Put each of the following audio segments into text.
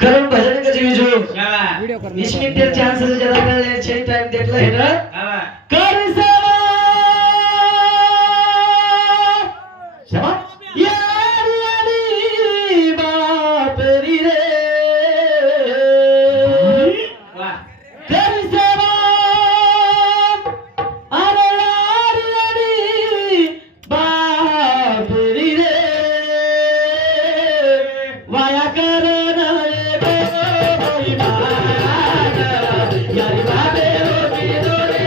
कारण भजन का जीव जो वीडियो करना इसमें तेरे चांस से ज्यादा कर ले छह टाइम देख ले है ना कर सेवा शाबाश यारी यारी बाप री रे वाह कर सेवा अरे यारी यारी बाप री रे वाया कर यारी बाबे रोटी दोरे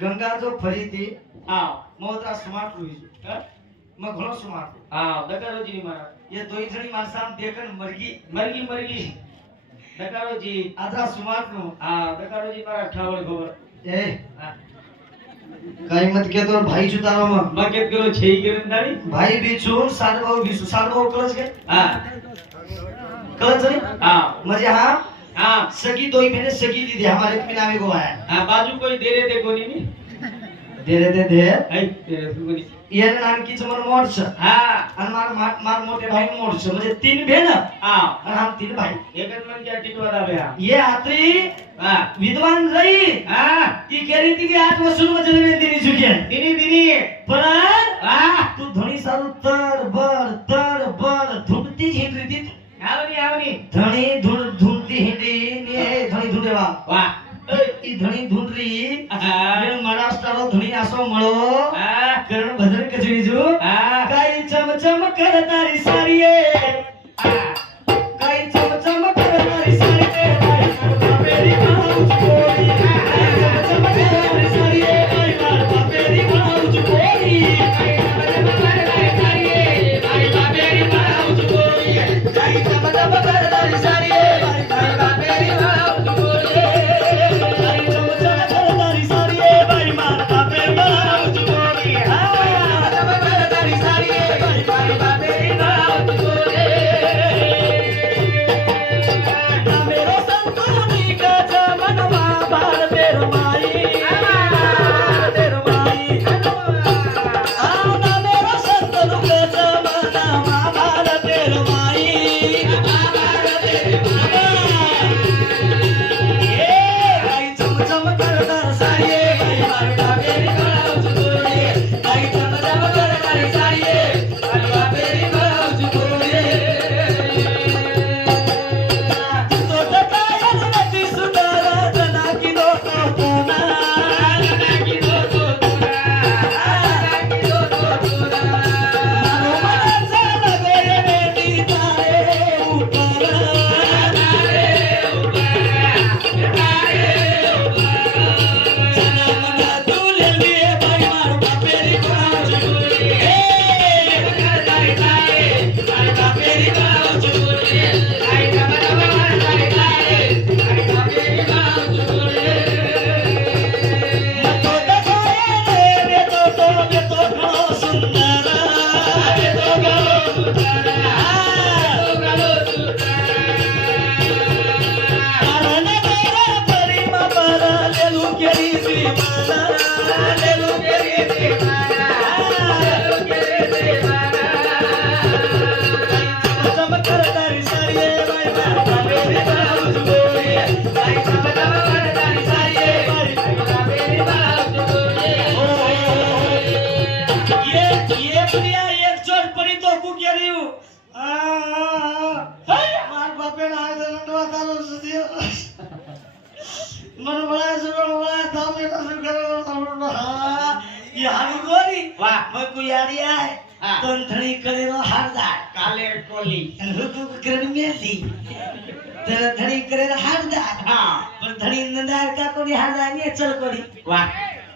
गंगा जो फरी थी हाँ मोहता स्मार्ट हुई मैं घणो स्मार्ट हाँ दगा रोजी नहीं मारा ये दो ही जणी माणसां देखन मरगी मरगी मरगी દકારોજી આદરા સુમારનો હા દકારોજી મારા ઠાવડ ખબર એ કઈ મત કે તો ભાઈ છું તારોમાં મકેત કરો છે ગિરંદારી ભાઈ બી છું સાડભાऊ બી છું સાડભાऊ કળશ કે હા कळत नाही હા म्हणजे हा હા सगी दोई मैंने सगी दी हमारे एक नामे को है હા बाजू कोई दे रे ते कोणी नी दे रे दे दे हाय ते कोणी ये नानकी चमन मोडछ हा आणि मार मोठे भाई मोडछ म्हणजे तीन बहन हा आणि हम तीन भाई एकच मन क्या टिकवा दाबे हा ये आत्री हा विद्वान रही हा ती करी ती की 8 वर्ष म्हणजे नवीन दिनी चुकी दिनी दिनी पण हा तू धणी सारू तड बड धुंडती हिंडरी ती आवनी आवनी धणी धुंडती हिंडी ने धणी धुंडेवा वा ई धणी धुंडरी हा महाराष्ट्राला धणी असो मळो हा करण भजन कचरी जो हा काही चमचम करतारी सारिये काही चमचम करतारी सारिये बापेरी माऊच कोरी चमचम करतारी सारिये बापेरी माऊच कोरी काही चमचम करतारी सारिये बापेरी माऊच कोरी काही चमचम करतारी सारिये बापेरी माऊच कोरी काही चमचम करतारी सारिये बापेरी माऊच कोरी काले कोली धणी करेल हारदार हा पण धणी नंदार का कोणी हारदार नाही चल कोडी वा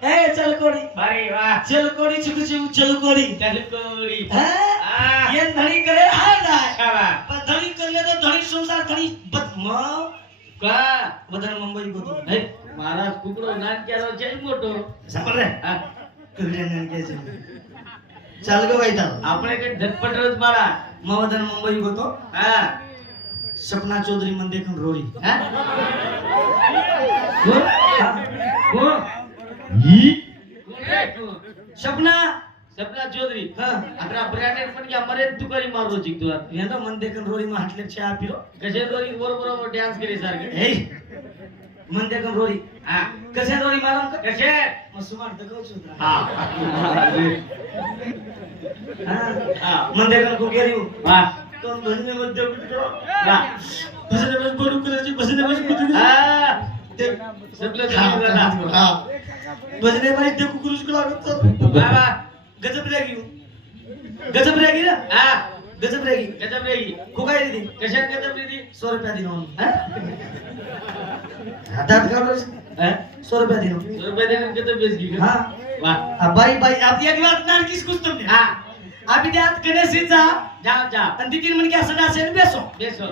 ए चल कोडी अरे वाह चल कोडी चुकची चल कोडी चल कोली हां ये धणी करेल हारदार कावा पण धणी करले तो धणी संसार धणी बदम का बदन मुंबई गोतो हे महाराज कुकडो नान केलो जय मोठो समर रे हा कुकडे नान केजे चाल गो बाईता આપણે કે झटपट रोज मारा मवदन मुंबई गोतो हा सपना चौधरी मंदिर कन रोरी हा को ही सपना सपना चौधरी हां आता ब्रँडेड पण क्या मरे तुकारी मारो जिंकतो येंदो मंदिर कन रोरी मा हाटले चहा पिरो कसे दोरी बरोबर डान्स केली सारखे ए मंदिर कन रोरी हा कसे रोरी मालूम का कसे मग सुमार दगव सुद्रा हा हां मंदिर कन को गेरी हा तो धन्य मध्य कुठो हा बसने बस बोलू करायची बसने बस कुठे हा ते सगळं झालं हां बसने बस ते कुकुरुस को लागत बाबा गजब रेगी ना हा गजब रेगी गजब रेगी को काय दी कशात गजब रेगी 100 रुपया दिनो हा हातात काढलो 100 रुपया दिनो रुपये देणे गजब बेसगी हां वाह बाई बाई आप एक बात नानकीस कुछ तुमने हा अभी त्यात गणेशचा जा जा आणि तिकीन म्हण की असं असेल बेसो बेसो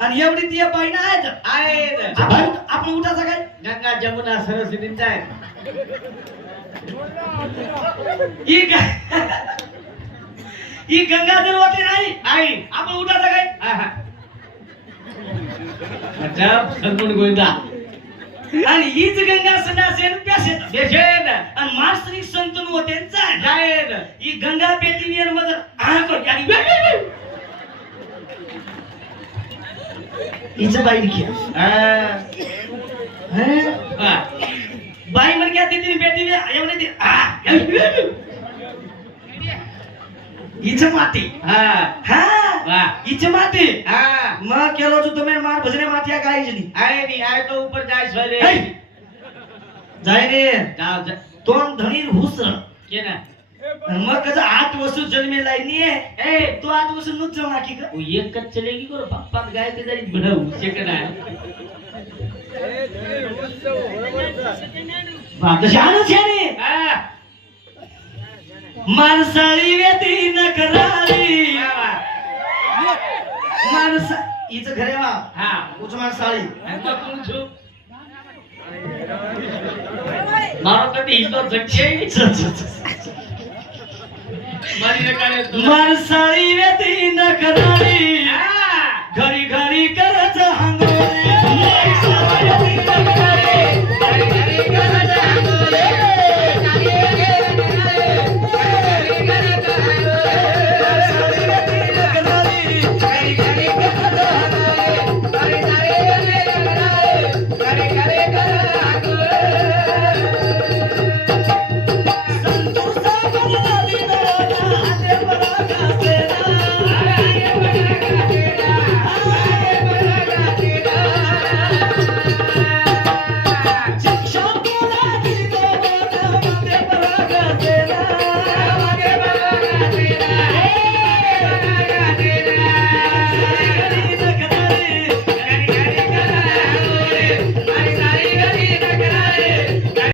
आणि एवढी ती बाई ना आहेत आहेत आपण उठायचा काय गंगा जमुना सरस्वतींचा आहे ही ही गंगा जलवती नाही आई आपण उठायचा काय आहा अच्छा सरपण गोविंदा आणि हीच गंगा संडासेन प्यासेत देशेन आणि मार्सनिक संतन होते जायन ही गंगा पेटी मधर हिचं बाई घ्या बाई म्हण घ्या तिथे पेटी हिचं माती हा हा हिचं माती हा मग केलो जो तुम्ही मार भजने माती काय जनी आए नहीं आए तो ऊपर जाए सवेरे जाय रे जाओ तोंड धनीर हुसर के ना मग कसं 8 वर्ष जन्मे लाईनी ए तू 8 वर्ष नुच जमा की का वो ये कच चलेगी करो पप्पा गाय ते जरी बड़ा उसे कना बात जानो छेने हां माणसाळी वेती नकरारी माणसा हिचं घरे वा हां उच माणसाळी तो कौन छु मारो कभी हितो जगचे मारी ने काढे माणसाळी वेती नकरारी हां